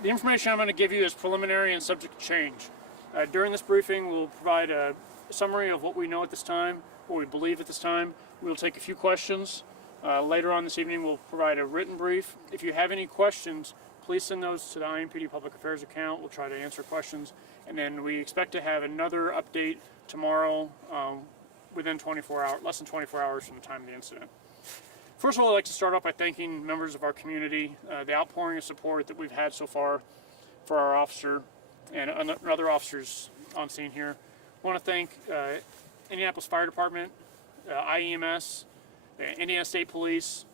The information I'm going to give you is preliminary and subject to change. During this briefing, we'll provide a summary of what we know at this time, what we believe at this time. We'll take a few questions. Later on this evening, we'll provide a written brief. If you have any questions, please send those to the IMPD Public Affairs account. We'll try to answer questions. And then we expect to have another update tomorrow within 24 hours, less than 24 hours from the time of the incident. First of all, I'd like to start off by thanking members of our community, the outpouring of support that we've had so far for our officer and other officers on scene here. I want to thank Indianapolis Fire Department, IEMS, Indiana State Police,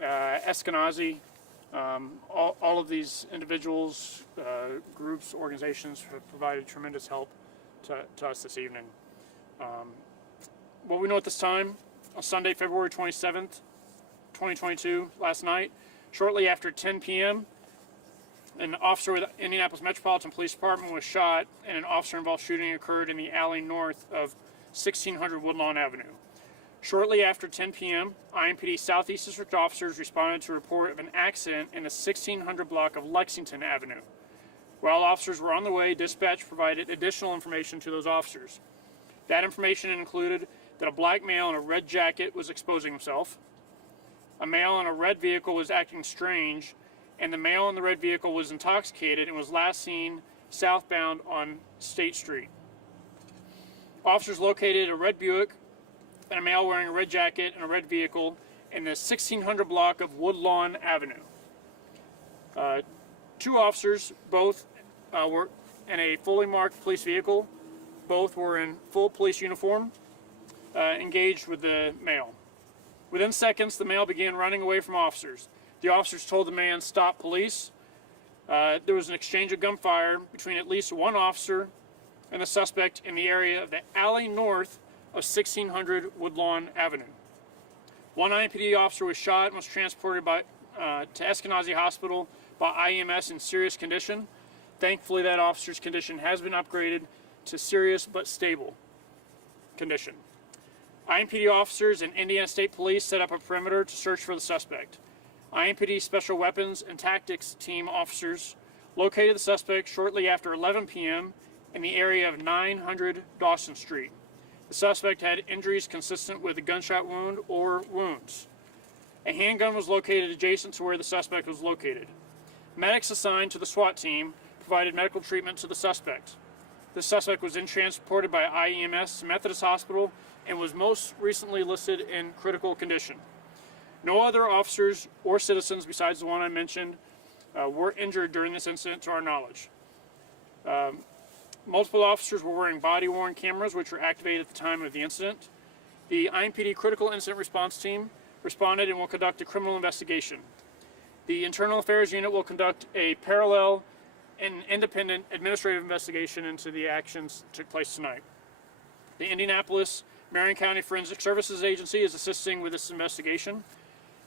Eskenazi, all of these individuals, groups, organizations have provided tremendous help to us this evening. What we know at this time, on Sunday, February 27th, 2022, last night, shortly after 10 p.m., an officer with the Indianapolis Metropolitan Police Department was shot, and an officer-involved shooting occurred in the alley north of 1600 Woodlawn Avenue. Shortly after 10 p.m., IMPD Southeast District officers responded to a report of an accident in the 1600 block of Lexington Avenue. While officers were on the way, dispatch provided additional information to those officers. That information included that a black male in a red jacket was exposing himself, a male in a red vehicle was acting strange, and the male in the red vehicle was intoxicated and was last seen southbound on State Street. Officers located a red Buick and a male wearing a red jacket and a red vehicle in the 1600 block of Woodlawn Avenue. Two officers, both were in a fully marked police vehicle. Both were in full police uniform, engaged with the male. Within seconds, the male began running away from officers. The officers told the man, "Stop, police." There was an exchange of gunfire between at least one officer and the suspect in the area of the alley north of 1600 Woodlawn Avenue. One IMPD officer was shot and was transported to Eskenazi Hospital by IEMS in serious condition. Thankfully, that officer's condition has been upgraded to serious but stable condition. IMPD officers and Indiana State Police set up a perimeter to search for the suspect. IMPD Special Weapons and Tactics Team officers located the suspect shortly after 11 p.m. in the area of 900 Dawson Street. The suspect had injuries consistent with a gunshot wound or wounds. A handgun was located adjacent to where the suspect was located. Medics assigned to the SWAT team provided medical treatment to the suspect. The suspect was then transported by IEMS to Methodist Hospital and was most recently listed in critical condition. No other officers or citizens besides the one I mentioned were injured during this incident to our knowledge. Multiple officers were wearing body-worn cameras which were activated at the time of the incident. The IMPD Critical Incident Response Team responded and will conduct a criminal investigation. The Internal Affairs Unit will conduct a parallel and independent administrative investigation into the actions that took place tonight. The Indianapolis Marion County Forensic Services Agency is assisting with this investigation.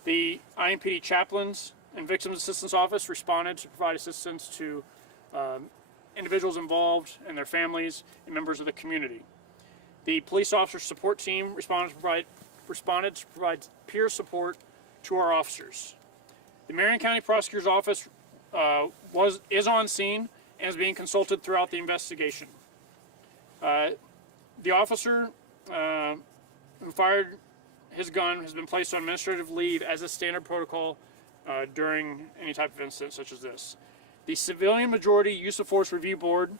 The IMPD Chaplains and Victims Assistance Office responded to provide assistance to individuals involved and their families and members of the community. The Police Officer Support Team responded to provide peer support to our officers. The Marion County Prosecutor's Office is on scene and is being consulted throughout the investigation. The officer who fired his gun has been placed on administrative leave as a standard protocol during any type of incident such as this. The Civilian Majority Use of Force Review Board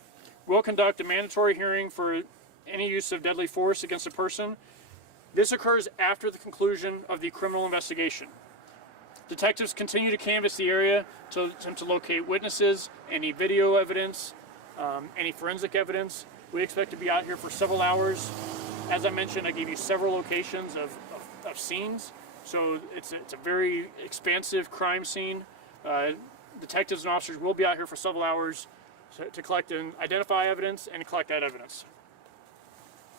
will conduct a mandatory hearing for any use of deadly force against a person. This occurs after the conclusion of the criminal investigation. Detectives continue to canvass the area to attempt to locate witnesses, any video evidence, any forensic evidence. We expect to be out here for several hours. As I mentioned, I gave you several locations of scenes, so it's a very expansive crime scene. Detectives and officers will be out here for several hours to collect and identify evidence and collect that evidence.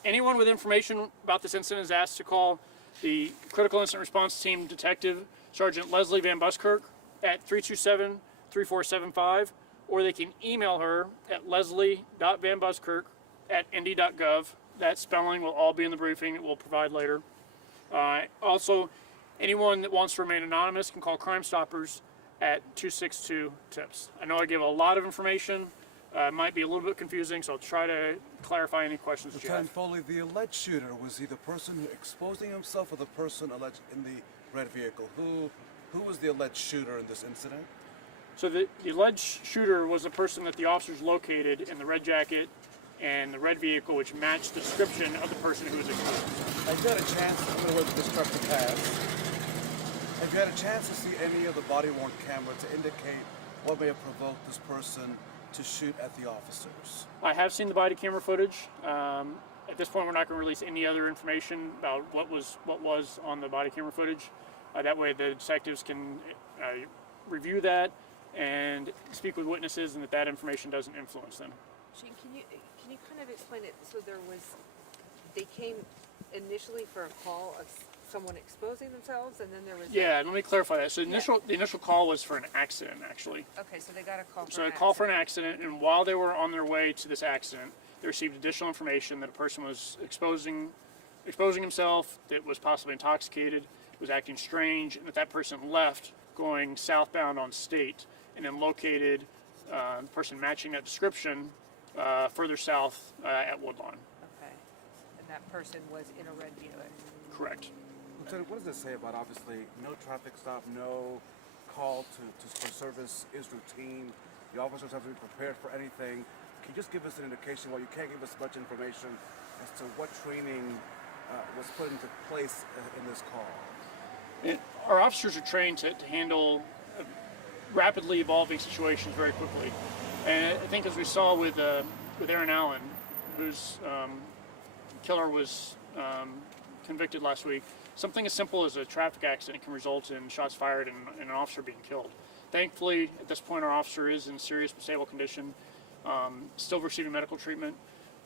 Anyone with information about this incident is asked to call the Critical Incident Response Team Detective Sergeant Leslie Van Buskirk at 327-3475, or they can email her at leslie.vanbuskirk@indy.gov. That spelling will all be in the briefing that we'll provide later. Also, anyone that wants to remain anonymous can call Crime Stoppers at 262 tips. I know I give a lot of information. It might be a little bit confusing, so I'll try to clarify any questions that you have. Lieutenant Foley, the alleged shooter, was he the person exposing himself or the person alleged in the red vehicle? Who was the alleged shooter in this incident? So the alleged shooter was the person that the officers located in the red jacket and the red vehicle, which matched the description of the person who was exposed. Have you had a chance, I'm going to let this truck to pass. Have you had a chance to see any of the body-worn camera to indicate what may have provoked this person to shoot at the officers? I have seen the body camera footage. At this point, we're not going to release any other information about what was on the body camera footage. That way, the detectives can review that and speak with witnesses, and that information doesn't influence them. Shane, can you kind of explain it? So they came initially for a call of someone exposing themselves, and then there was. Yeah, let me clarify that. So the initial call was for an accident, actually. Okay, so they got a call. So a call for an accident, and while they were on their way to this accident, they received additional information that a person was exposing himself, that was possibly intoxicated, was acting strange, and that person left going southbound on State, and then located the person matching that description further south at Woodlawn. Okay, and that person was in a red Buick. Correct. Lieutenant, what does this say about, obviously, no traffic stop, no call for service is routine, the officers have to be prepared for anything? Can you just give us an indication, while you can't give us much information, as to what training was put into place in this call? Our officers are trained to handle rapidly evolving situations very quickly. And I think, as we saw with Aaron Allen, whose killer was convicted last week, something as simple as a traffic accident can result in shots fired and an officer being killed. Thankfully, at this point, our officer is in serious but stable condition, still receiving medical treatment.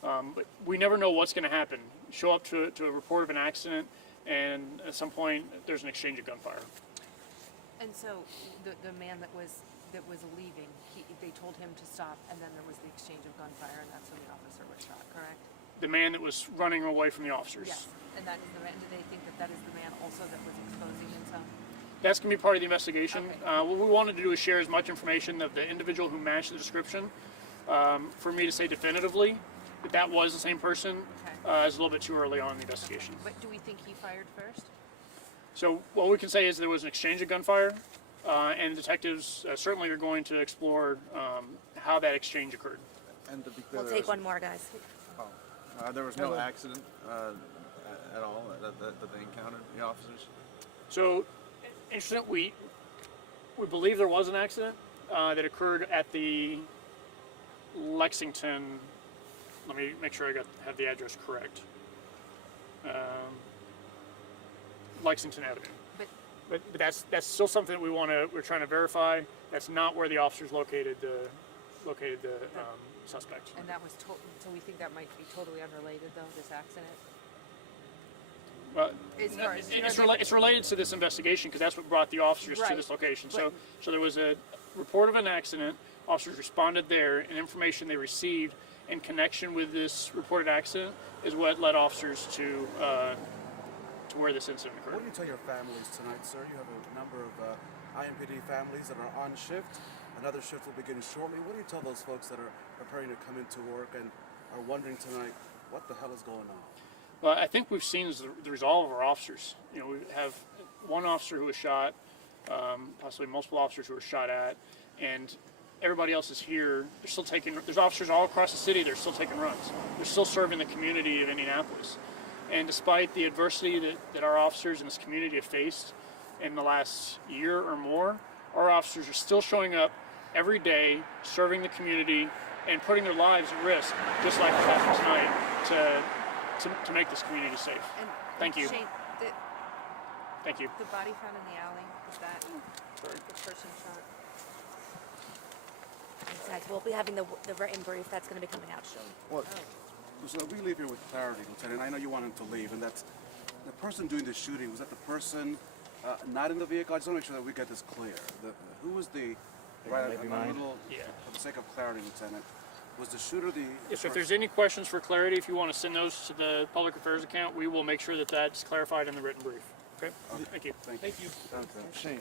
But we never know what's going to happen. Show up to a report of an accident, and at some point, there's an exchange of gunfire. And so the man that was leaving, they told him to stop, and then there was the exchange of gunfire, and that's when the officer was shot. Correct? The man that was running away from the officers. Yes. And that is the man. Do they think that is the man also that was exposing himself? That's going to be part of the investigation. Okay. What we wanted to do is share as much information of the individual who matched the description for me to say definitively that was the same person. Okay. Is a little bit too early on in the investigation. But do we think he fired first? So what we can say is there was an exchange of gunfire, and detectives certainly are going to explore how that exchange occurred. And to be clear, We'll take one more, guys. There was no accident at all that they encountered, the officers? So, interesting, we believe there was an accident that occurred at the Lexington, let me make sure I have the address correct. Lexington Avenue. But that's still something that we're trying to verify. That's not where the officers located the suspect. And that was so we think that might be totally unrelated, though, this accident. Well, As far as it's related to this investigation because that's what brought the officers to Right. this location. So there was a report of an accident. Officers responded there, and information they received in connection with this reported accident is what led officers to where this incident what occurred. do you tell your families tonight, sir? You have a number of IMPD families that are on shift. Another shift will begin shortly. What do you tell those folks that are preparing to come into work and are wondering tonight, what the hell is going on? Well, I think we've seen the resolve of our officers. You know, we have one officer who was shot, possibly multiple officers who were shot at, and everybody else is here. They're still there's officers all across the city. They're still taking runs. They're still serving the community of Indianapolis. And despite the adversity that our officers in this community have faced in the last year or more, our officers are still showing up every day, serving the community, and putting their lives at risk, just like it happened tonight, to make this community safe. And Thank you. Shane, Thank you. the body found in the alley, is that Sorry. the person shot? Exactly. We'll be having the written brief that's going to be coming out soon. Well, so we leave here with clarity, Lieutenant. I know you wanted to leave, and that's the person doing the shooting. Was that the person not in the vehicle? I just want to make sure that we get this clear. Who was the? Right, maybe a mine. little, Yeah. for the sake of clarity, Lieutenant. Was the shooter the? Yes, so if there's any questions for clarity, if you want to send those to the public affairs account, we will make sure that that's clarified in the written brief. Okay? Thank you. Thank you. Shane.